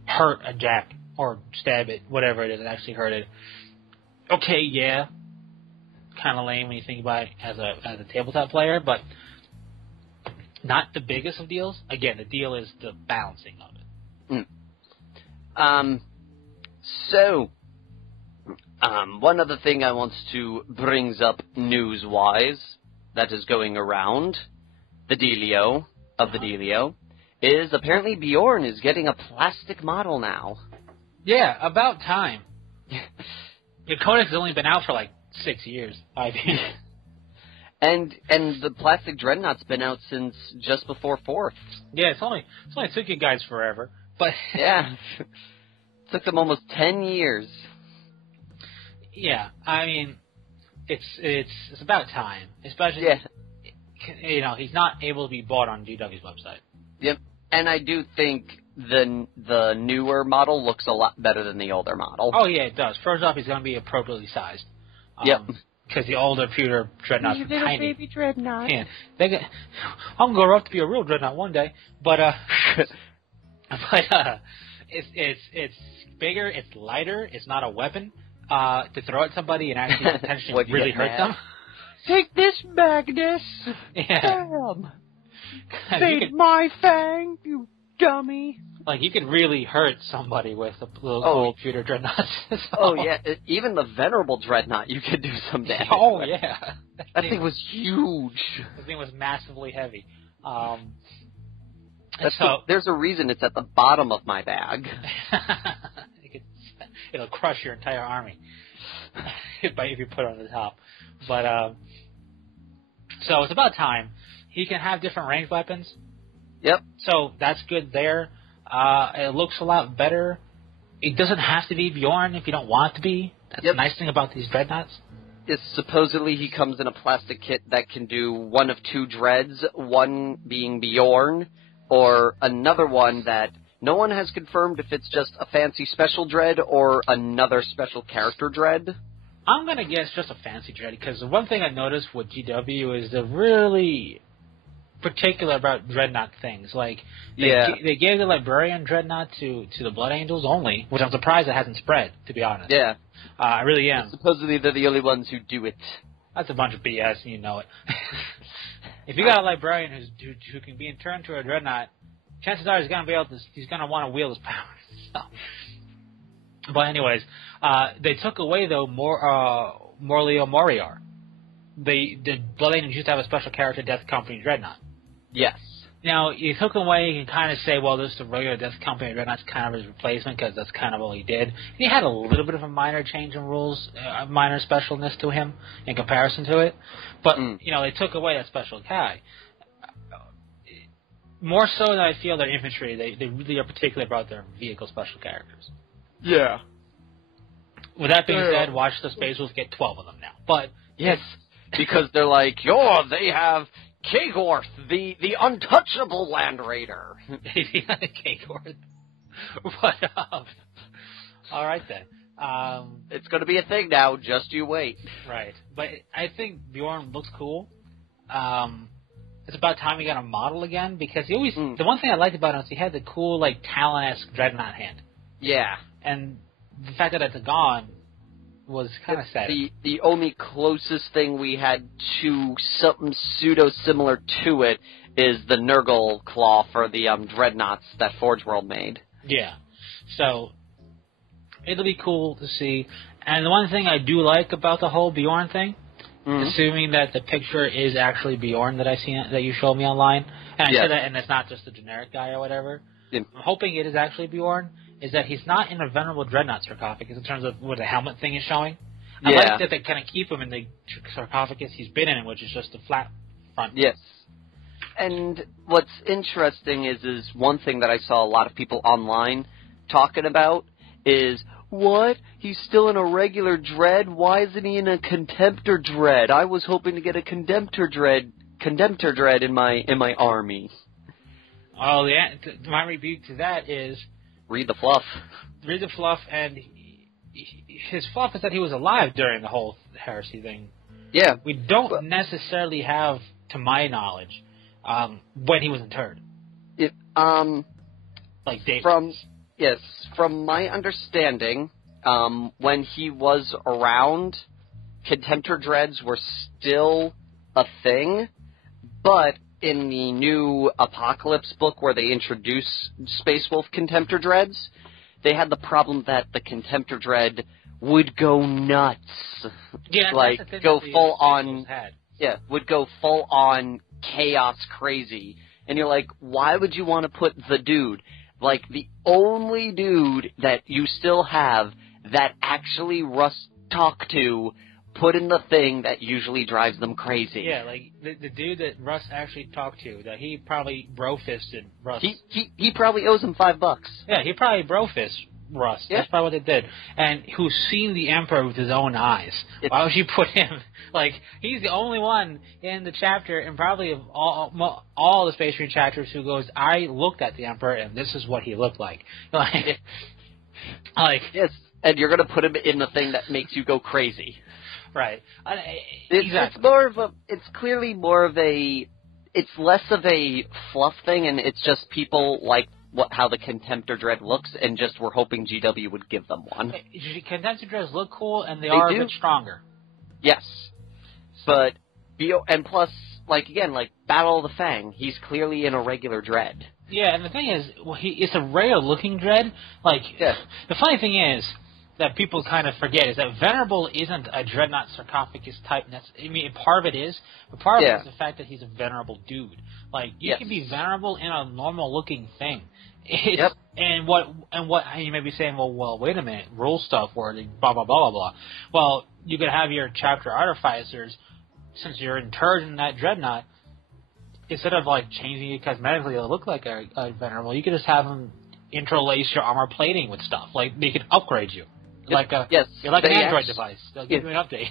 hurt a Jack or stab it, whatever it is, and actually hurt it. Okay, yeah, kind of lame when you think about it as a tabletop player, but not the biggest of deals. Again, the deal is the balancing of it. So, one other thing I want to brings up news-wise that is going around the dealio of the dealio is apparently Bjorn is getting a plastic model now. Yeah, about time. Your Codex has only been out for like 6 years. And the plastic Dreadnought's been out since just before 4th. Yeah, it's only took you guys forever. But yeah, it took them almost 10 years. Yeah, I mean, it's about time, especially you know he's not able to be bought on GW's website. Yep, and I do think the newer model looks a lot better than the older model. Oh yeah, it does. First off, he's going to be appropriately sized. Yep. Because the older pewter dreadnoughts were tiny. Baby dreadnought. Yeah, I'm going to grow up to be a real dreadnought one day, but it's bigger, it's lighter, it's not a weapon to throw at somebody and actually potentially really hurt them. Take this, Magnus. Yeah. Damn. Fade my fang, you dummy. Like, you could really hurt somebody with a little cool pewter dreadnoughts. So. Oh, yeah. Even the venerable dreadnought, you could do some damage. Oh, with. yeah. That thing was huge. The thing was massively heavy. There's a reason it's at the bottom of my bag. It'll crush your entire army if you put it on the top. But so it's about time. He can have different ranged weapons. Yep. So that's good there. It looks a lot better. It doesn't have to be Bjorn if you don't want it to be. That's the nice thing about these dreadnoughts. Supposedly he comes in a plastic kit that can do one of two dreads, one being Bjorn, or another one that no one has confirmed if it's just a fancy special dread or another special character dread. I'm going to guess just a fancy dread, because the one thing I noticed with GW is they're really particular about dreadnought things. Like, they gave the Librarian dreadnought to the Blood Angels only, which I'm surprised it hasn't spread, to be honest. Yeah. I really am. Supposedly they're the only ones who do it. That's a bunch of BS, and you know it. If you got a Librarian who can be turned to a dreadnought, chances are he's going to want to wield his powers. So. But anyways, they took away, though, Morleo Moriar. The Blood Angels used to have a special character, Death Company Dreadnought. Yes. Now, you took him away, you can kind of say, well, this is the regular Death Company Dreadnought's kind of his replacement, because that's kind of all he did. He had a little bit of a minor change in rules, a minor specialness to him in comparison to it. But, they took away that special guy. More so than I feel their infantry, they really are particular about their vehicle special characters. Yeah. With that being said, watch the Space Wolves get 12 of them now. But yes, because they're like, they have Kagorth, the untouchable Land Raider. Kagorth. But all right then. It's going to be a thing now. Just you wait. Right, but I think Bjorn looks cool. It's about time he got a model again because he always. The one thing I liked about him is he had the cool like Talon-esque dreadnought hand. Yeah. And the fact that it's gone was kind of sad. The only closest thing we had to something pseudo-similar to it is the Nurgle claw for the dreadnoughts that Forge World made. Yeah. So, it'll be cool to see. And the one thing I do like about the whole Bjorn thing, assuming that the picture is actually Bjorn that that you showed me online, and I said that and it's not just a generic guy or whatever, I'm hoping it is actually Bjorn, is that he's not in a Venerable Dreadnought sarcophagus in terms of what the helmet thing is showing. I like that they kind of keep him in the sarcophagus he's been in, which is just a flat front. Yes. And what's interesting is one thing that I saw a lot of people online talking about is, what? He's still in a regular dread? Why isn't he in a Contemptor dread? I was hoping to get a Contemptor dread in my army. Oh, my rebuke to that is... Read the fluff. Read the fluff, and his fluff is that he was alive during the whole heresy thing. Yeah. We don't necessarily have, to my knowledge, when he was interred. Like dates. From my understanding, when he was around, Contemptor dreads were still a thing, but in the new Apocalypse book where they introduce Space Wolf Contemptor dreads, they had the problem that the Contemptor dread would go nuts. Yeah, like go full on. Yeah, would go full on chaos crazy. And you're like, why would you want to put the dude, like the only dude that you still have that actually Russ talked to, put in the thing that usually drives them crazy? Yeah, like the dude that Russ actually talked to, that he probably bro-fisted Russ. He probably owes him $5. Yeah, he probably bro-fist Russ. Yeah. That's probably what they did. And who's seen the Emperor with his own eyes. Why would you put him? Like, he's the only one in the chapter, and probably of all the Space Marine chapters, who goes, I looked at the Emperor, and this is what he looked like. Yes, and you're going to put him in the thing that makes you go crazy. Right. It's clearly more of a, it's less of a fluff thing, and it's just people like how the Contemptor dread looks, and just we're hoping GW would give them one. Contemptor dreads look cool, and they are a bit stronger. Yes. But, and plus, again, Battle of the Fang, he's clearly in a regular dread. Yeah, and the thing is, it's a rare-looking dread. The funny thing is, that people kind of forget is that Venerable isn't a Dreadnought sarcophagus type. I mean, part of it is, but part of it is the fact that he's a venerable dude. You can be venerable in a normal looking thing. And you may be saying, well, wait a minute, rule stuff where blah blah blah blah blah. Well, you could have your chapter artificers, since you're interred in that Dreadnought, instead of changing it cosmetically to look like a venerable, you could just have them interlace your armor plating with stuff. They could upgrade you. You're like an Android device. They'll give you an update.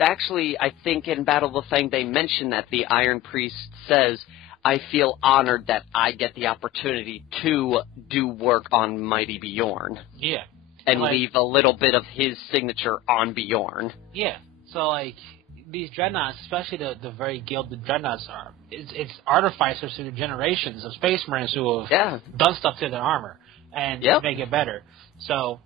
Actually, I think in Battle of the Fang they mentioned that the Iron Priest says, I feel honored that I get the opportunity to do work on Mighty Bjorn. Yeah. And leave a little bit of his signature on Bjorn. Yeah. So, these Dreadnoughts, especially the very gilded Dreadnoughts, it's artificers through the generations of Space Marines who have done stuff to their armor and make it better. So,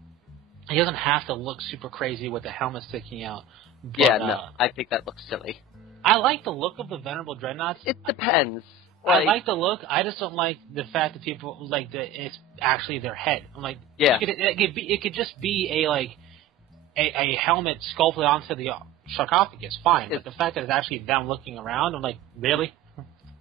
he doesn't have to look super crazy with the helmet sticking out. But, I think that looks silly. I like the look of the Venerable Dreadnoughts. It depends. I like the look. I just don't like the fact that people that it's actually their head. I'm like, it could just be a helmet sculpted onto the sarcophagus. Fine, but the fact that it's actually them looking around, I'm like, really?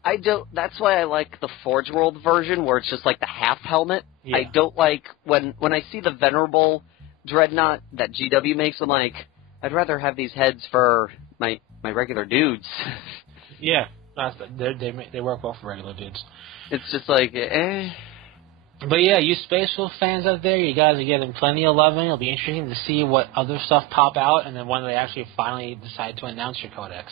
I don't. That's why I like the Forge World version where it's just the half helmet. Yeah. I don't like when I see the Venerable Dreadnought that GW makes. I'm like, I'd rather have these heads for my regular dudes. Yeah, they work well for regular dudes. It's just But yeah, you Space Wolf fans out there, you guys are getting plenty of loving. It'll be interesting to see what other stuff pop out, and then when they actually finally decide to announce your codex.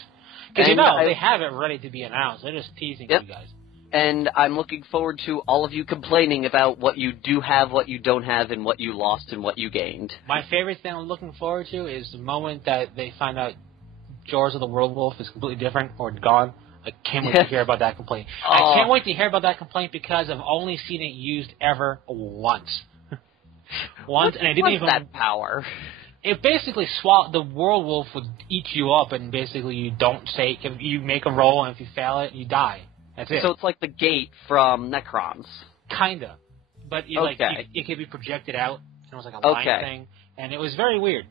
Because they have it ready to be announced. They're just teasing you guys. and I'm looking forward to all of you complaining about what you do have, what you don't have, and what you lost and what you gained. My favorite thing I'm looking forward to is the moment that they find out Jaws of the World Wolf is completely different or gone. I can't wait to hear about that complaint. I can't wait to hear about that complaint because I've only seen it used ever once. Once, and I didn't even... that power? It basically the World Wolf would eat you up, and basically you don't say... You make a roll, and if you fail it, you die. That's it. So it's like the gate from Necrons. Kinda. But it could be projected out. It was like a line thing. And it was very weird.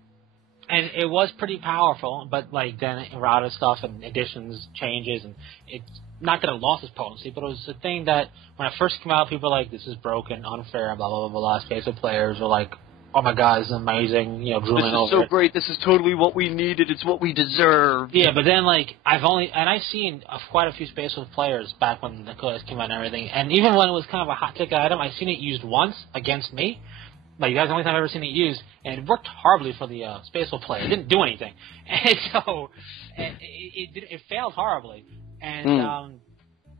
And it was pretty powerful, but then errata stuff and additions, changes, and it's not that it lost its potency, but it was a thing that when it first came out, people were like, this is broken, unfair, blah, blah, blah, blah. Space players were like, oh my god, this is amazing, drooling over it. This is so great, this is totally what we needed, it's what we deserved. Yeah, but then, I've seen quite a few Space Wolf players back when the Codex came out and everything, and even when it was kind of a hot ticket item, I've seen it used once against me. That's the only time I've ever seen it used, and it worked horribly for the Space Wolf player. It didn't do anything. And so, it failed horribly. And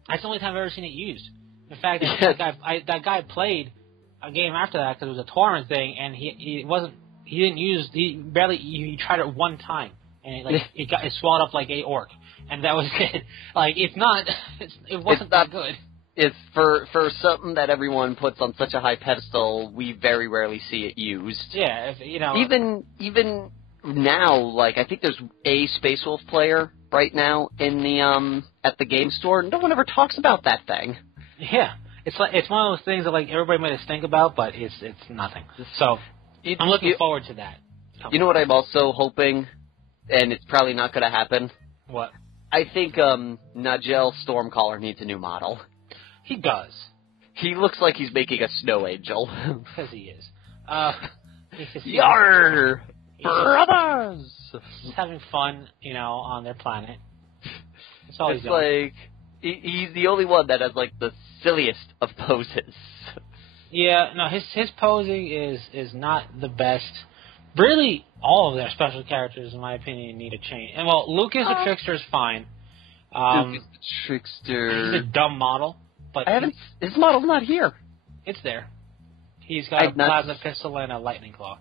that's the only time I've ever seen it used. In fact, that guy played a game after that because it was a tournament thing, and he tried it one time, and it swallowed up like a orc, and that was it. It wasn't that good. It's for something that everyone puts on such a high pedestal, we very rarely see it used. Yeah, Even now, I think there's a Space Wolf player right now in the at the game store. No one ever talks about that thing. Yeah, it's one of those things that everybody might think about, but it's nothing. So I'm looking forward to that. You know what I'm also hoping, and it's probably not going to happen. What? I think Nigel Stormcaller needs a new model. He does. He looks like he's making a snow angel. Because he is. Yarr! Brothers! He's having fun, on their planet. That's all he's doing. He's the only one that has, the silliest of poses. Yeah, no, his posing is not the best. Really, all of their special characters, in my opinion, need a change. And, Lucas the Trickster is fine. Lucas the Trickster... He's a dumb model. But his model's not here. It's there. He's got a plasma pistol and a lightning claw.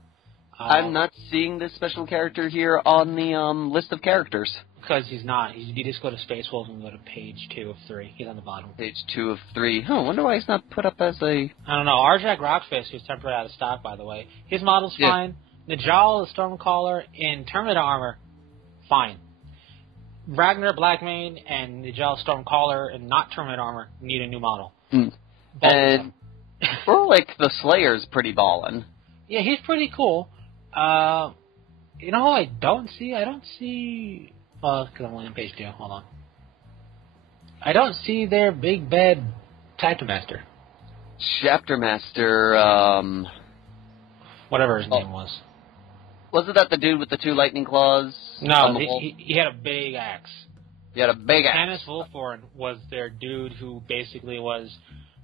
I'm not seeing this special character here on the list of characters. Because he's not. You just go to Space Wolf and go to page 2 of 3. He's on the bottom. Page 2 of 3. I wonder why he's not put up as a... I don't know. Arjak Rockfist, who's temporarily out of stock, by the way. His model's fine. Najal, the Stormcaller, in Terminator armor, fine. Ragnar Blackmane and Nigel Stormcaller and not Terminator armor need a new model. And the Slayer's pretty ballin'. Yeah, he's pretty cool. You know who I don't see? Well, because I'm only on page 2. Hold on. I don't see their big bad Chapter Master. Chapter Master, whatever his name was. Wasn't that the dude with the 2 lightning claws? No, he had a big axe. He had a big axe. Canis Wolfborn was their dude who basically was,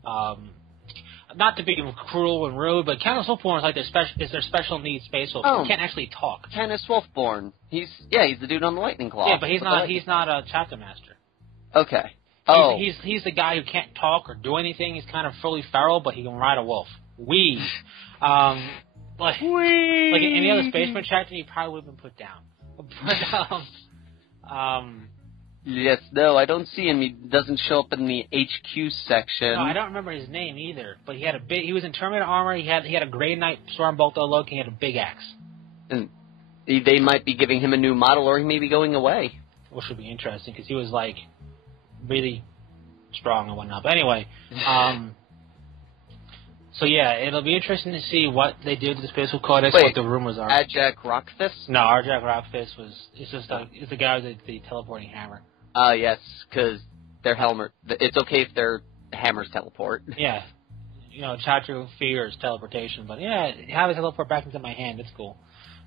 not to be cruel and rude, but Canis Wolfborn is their special needs Space Wolf. He can't actually talk. Canis Wolfborn. He's the dude on the lightning claw. Yeah, but he's not a Chapter Master. Okay. He's the guy who can't talk or do anything. He's kind of fully feral, but he can ride a wolf. Like any other spaceman chapter, he probably would have been put down. But, yes, no, I don't see him. He doesn't show up in the HQ section. No, I don't remember his name either. But he was in Terminator armor. He had a Grey Knight Stormbolter look. He had a big axe. And they might be giving him a new model, or he may be going away. Which would be interesting because he was really strong and whatnot. But anyway, so yeah, it'll be interesting to see what they do to the Space Wolf Codex, what the rumors are. Arjak Rockfist? No, Arjak Rockfist it's the guy with the teleporting hammer. Yes, because their helmet, it's okay if their hammers teleport. Yeah. Chatu fears teleportation, but yeah, have it teleport back into my hand, it's cool.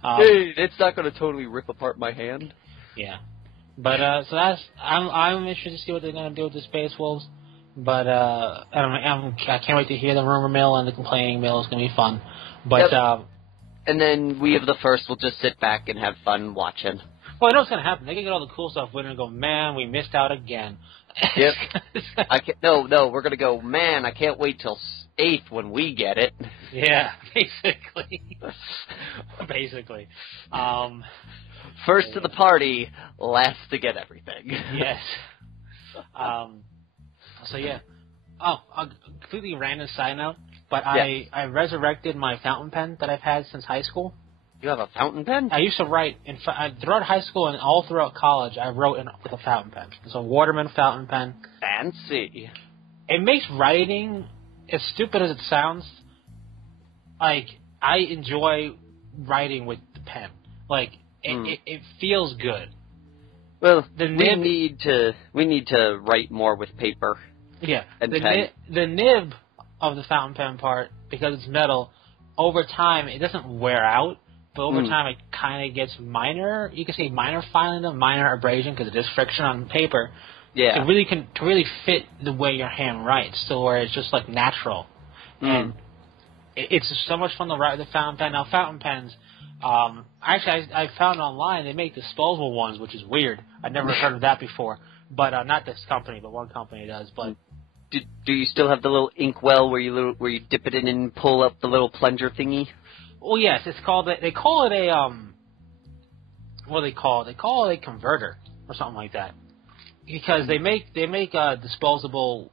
Hey, it's not going to totally rip apart my hand. Yeah. But, so I'm interested to see what they're going to do with the Space Wolves. But I can't wait to hear the rumor mill and the complaining mill. It's going to be fun. But and then we of the first will just sit back and have fun watching. Well, I know what's going to happen. They're going to get all the cool stuff with it and go, man, we missed out again. Yep. No, we're gonna go. Man, I can't wait till 8th when we get it. Yeah, basically. Basically. First to the party, last to get everything. Yes. So yeah. Oh, a completely random side note, but Yes. I resurrected my fountain pen that I've had since high school. You have a fountain pen? I used to write throughout high school and all throughout college. I wrote with a fountain pen. It's a Waterman fountain pen. Fancy. It makes writing, as stupid as it sounds, like I enjoy writing with the pen. Like it feels good. Well, The we nib- need to write more with paper. Yeah, And the nib of the fountain pen part, because it's metal, over time it doesn't wear out, but over time it kind of gets minor. You can say minor filing, minor abrasion, because it is friction on paper. Yeah. To really fit the way your hand writes, so where it's just like natural, and it's so much fun to write with a fountain pen. Now fountain pens, actually I found online they make disposable ones, which is weird. I'd never heard of that before, but not this company, but one company does. But do you still have the little inkwell where you dip it in and pull up the little plunger thingy? well, yes, they call it a what do they call it? They call it a converter or something like that. Because they make disposable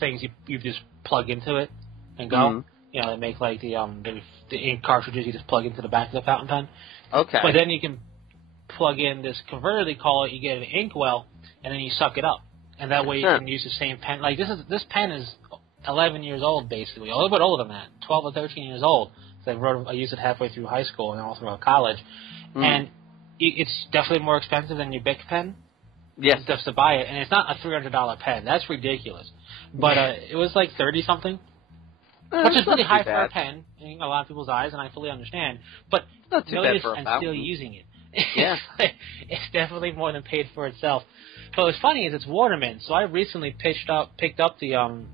things you just plug into it and go. You know, they make like the ink cartridges you just plug into the back of the fountain pen. Okay. But then you can plug in this converter, they call it. You get an inkwell, and then you suck it up, and that way you can use the same pen. Like this pen is 11 years old, basically, a little bit older than that, 12 or 13 years old. So I used it halfway through high school and all throughout college, and it's definitely more expensive than your Bic pen. Yes. Just to buy it, and it's not a $300 pen. That's ridiculous. But it was like 30-something, which is really high for a pen in a lot of people's eyes, and I fully understand. But not too bad for a I'm fountain. still using it. Yeah. It's definitely more than paid for itself. But what's funny is it's Waterman, so I recently picked up the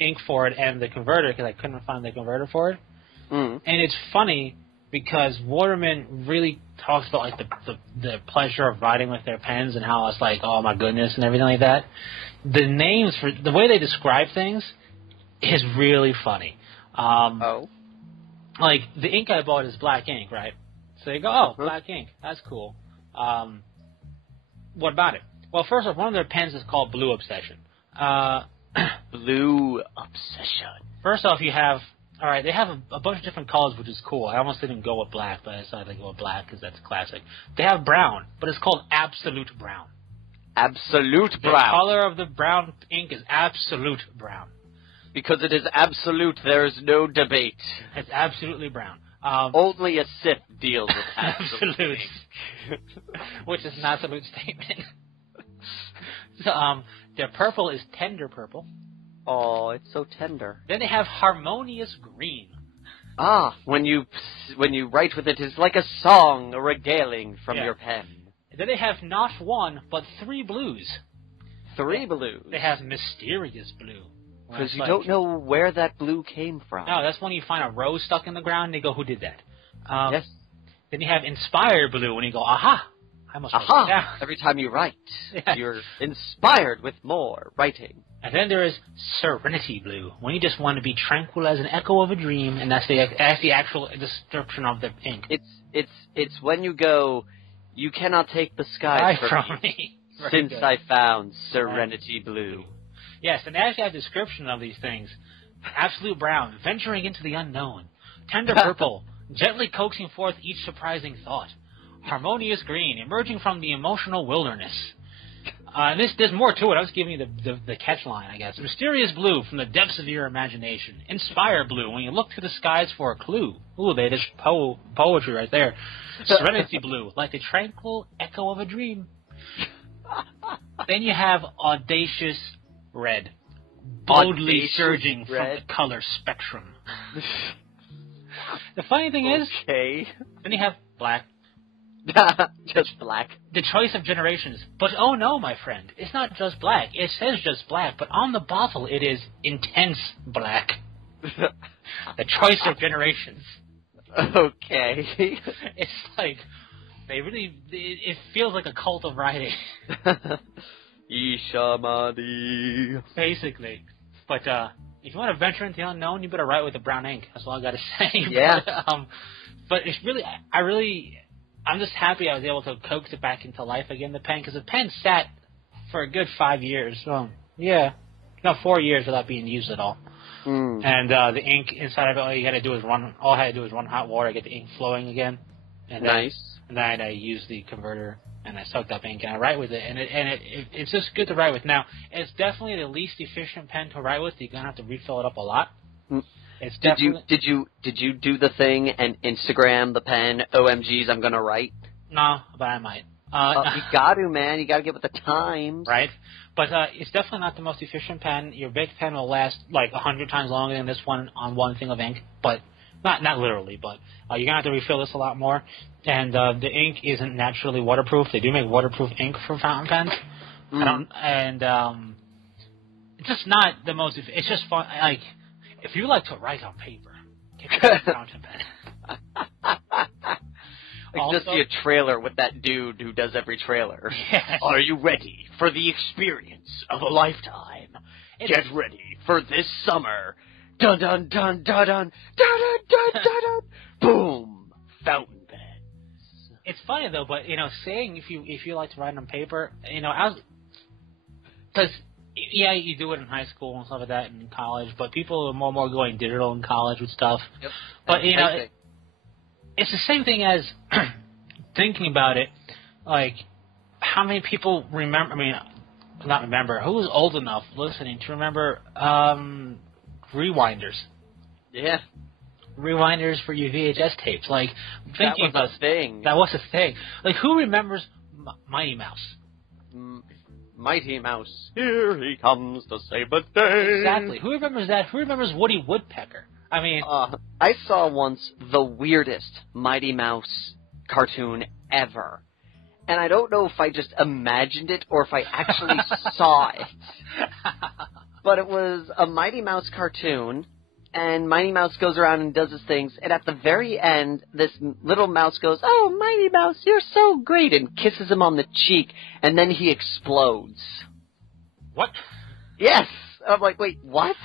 ink for it and the converter because I couldn't find the converter for it. And it's funny because Waterman really talks about like the pleasure of writing with their pens and how it's like, oh my goodness, and everything like that. The names for the way they describe things is really funny. Like the ink I bought is black ink, right? So you go, oh, black ink, that's cool. What about it? Well, first off, one of their pens is called Blue Obsession. Blue Obsession. First off, you have. All right, they have a bunch of different colors, which is cool. I almost didn't go with black, but I decided to go with black because that's classic. They have brown, but it's called Absolute Brown. Absolute The brown. color of the brown ink is absolute brown. Because it is absolute, there is no debate. It's absolutely brown. Only a Sith deals with absolute. Absolute. Which is an absolute statement. So, their purple is tender purple. Oh, it's so tender. Then they have harmonious green. Ah, when you write with it, it's like a song, a regaling from your pen. Then they have not one, but 3 blues. 3 blues. They have mysterious blue. Because you don't know where that blue came from. No, that's when you find a rose stuck in the ground and they go, who did that? Yes. Then you have inspired blue when you go, aha! I must write it Aha! down. Every time you write, Yeah. you're inspired with more writing. And then there is serenity blue, when you just want to be tranquil as an echo of a dream, and that's the actual description of the ink. It's when you go, you cannot take the sky from me. Since I found serenity blue. Yes, and they actually have a description of these things. Absolute brown, venturing into the unknown. Tender purple, gently coaxing forth each surprising thought. Harmonious green, emerging from the emotional wilderness. There's more to it. I was giving you the catch line, I guess. Mysterious blue, from the depths of your imagination. Inspire blue, when you look to the skies for a clue. Ooh, there's poetry right there. Serenity blue, like the tranquil echo of a dream. Then you have audacious red, boldly surging from the color spectrum. The funny thing is, then you have black. Just black. The choice of generations. But oh no, my friend, it's not just black. It says just black, but on the bottle it is intense black. The choice of generations. Okay. It's like, it feels like a cult of writing. Ishamadi. Basically. But if you want to venture into the unknown, you better write with the brown ink. That's all I got to say. Yeah. But it's really, I'm just happy I was able to coax it back into life again, the pen, because the pen sat for a good 5 years. Well, yeah. No, 4 years without being used at all. Mm. And the ink inside of it, all I had to do was run hot water, get the ink flowing again. And Nice. Then I use the converter, and I soaked up ink, and I write with it. And it's just good to write with. Now, it's definitely the least efficient pen to write with. You're going to have to refill it up a lot. Mm. It's Did you do the thing and Instagram the pen? OMGs, I'm gonna write. No, but I might. You got to, man. You got to get with the times. Right? But it's definitely not the most efficient pen. Your big pen will last like 100 times longer than this one on one thing of ink, but not literally. But you're gonna have to refill this a lot more. And the ink isn't naturally waterproof. They do make waterproof ink for fountain pens. It's just not the most. It's just fun. Like if you like to write on paper, get a fountain pen. I just see a trailer with that dude who does every trailer. Yes. Are you ready for the experience of a lifetime? Get ready for this summer. Dun dun dun dun dun dun dun dun dun. Boom! Fountain pens. It's funny though, but saying if you like to write on paper, because yeah, you do it in high school and stuff like that, and in college, but people are more and more going digital in college with stuff. Yep. But it's the same thing as thinking about it, like how many people remember? I mean, not remember. Who was old enough listening to remember rewinders? Yeah. Rewinders for your VHS tapes. Like thinking that was a thing. That was a thing. Like who remembers Mighty Mouse? Mighty Mouse, here he comes to save the day. Exactly. Who remembers that? Who remembers Woody Woodpecker? I mean, I saw once the weirdest Mighty Mouse cartoon ever. And I don't know if I just imagined it or if I actually saw it. But it was a Mighty Mouse cartoon, and Mighty Mouse goes around and does his things, and at the very end, this little mouse goes, "Oh, Mighty Mouse, you're so great," and kisses him on the cheek, and then he explodes. What? Yes! I'm like, wait, what?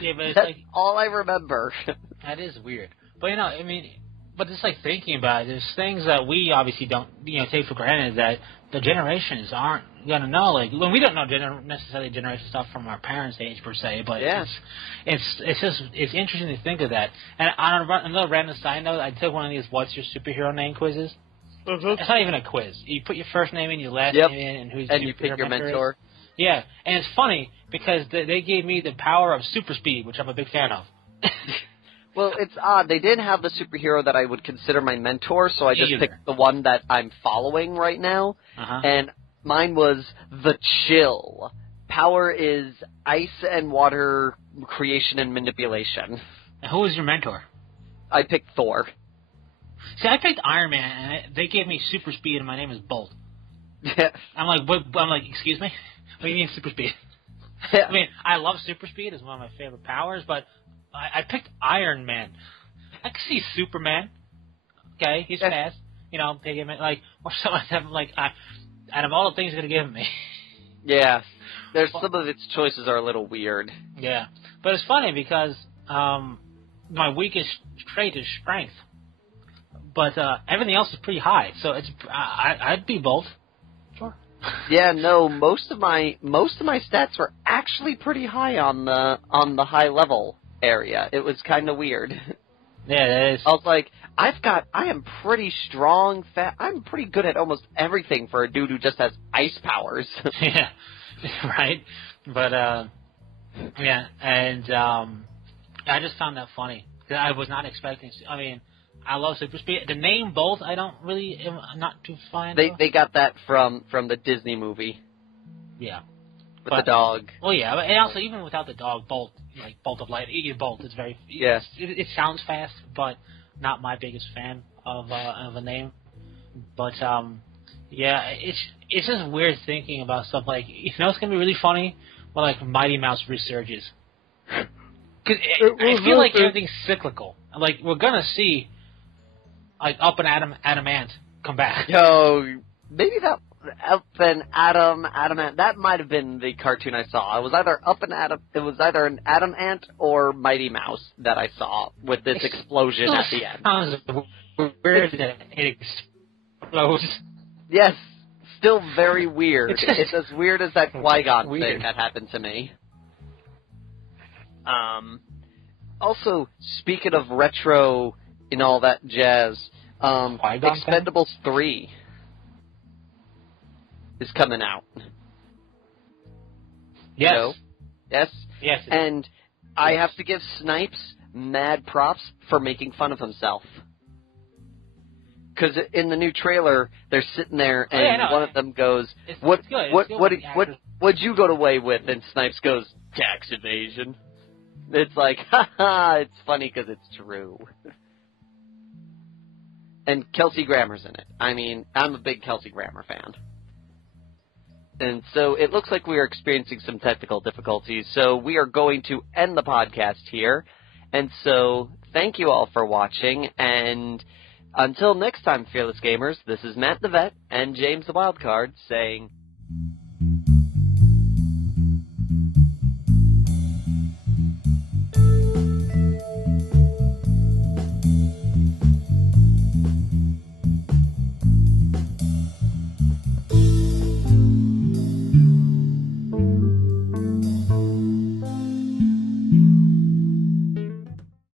Yeah, but it's That's like all I remember. That is weird. But but it's like thinking about it. There's things that we obviously don't take for granted that the generations aren't gonna know. Like when we don't know necessarily generation stuff from our parents' age per se, but yeah. it's interesting to think of that. And on another random side note, I took one of these "What's your superhero name" quizzes. Mm-hmm. It's not even a quiz. You put your first name in, your last name in, and who's you pick your mentor. Is. Yeah, and it's funny because they gave me the power of super speed, which I'm a big fan of. Well, it's odd. They didn't have the superhero that I would consider my mentor, so I just picked the one that I'm following right now. Uh-huh. And mine was the Chill. Power is ice and water creation and manipulation. And who was your mentor? I picked Thor. See, I picked Iron Man, and they gave me super speed, and my name is Bolt. I'm like, excuse me? What do you mean super speed? I mean, I love super speed. It's one of my favorite powers, but I picked Iron Man. I could see Superman. Okay, he's fast. Take him or something like out of all the things they're gonna give me. Yeah, some of its choices are a little weird. Yeah, but it's funny because my weakest trait is strength, but everything else is pretty high. So I'd be both. Sure. Yeah, no, most of my stats were actually pretty high on the high level area. It was kind of weird. Yeah, that is. I was like, I am pretty strong, I'm pretty good at almost everything for a dude who just has ice powers. Yeah, right. But yeah, and I just found that funny. I was not expecting. I mean, I love super speed. The name Bolt, I'm not too fine. They got that from the Disney movie. Yeah. With the dog. Well, yeah, and also even without the dog, Bolt, like Bolt of Light, Bolt, it's very. Yeah. It sounds fast, but not my biggest fan of a name. But yeah, it's just weird thinking about stuff like it's gonna be really funny when like Mighty Mouse resurges. Because I feel like everything's cyclical. Like we're gonna see like Up and Adamant come back. Yo, maybe that. Up and Adam Ant. That might have been the cartoon I saw. It was either Up and Adam. It was either an Adam Ant or Mighty Mouse that I saw with this explosion at the end. Sounds weird that it explodes. Yes, still very weird. It's as weird as that Qui-Gon thing that happened to me. Also, speaking of retro and all that jazz, Expendables 3 is coming out. Yes. You know? Yes? Yes. And I have to give Snipes mad props for making fun of himself. Because in the new trailer, they're sitting there, and one of them goes, "What'd you go away with?" And Snipes goes, "Tax evasion." It's like, haha, it's funny because it's true. And Kelsey Grammer's in it. I mean, I'm a big Kelsey Grammer fan. And so it looks like we are experiencing some technical difficulties, so we are going to end the podcast here. And so thank you all for watching, and until next time, Fearless Gamers, this is Matt the Vet and James the Wildcard saying...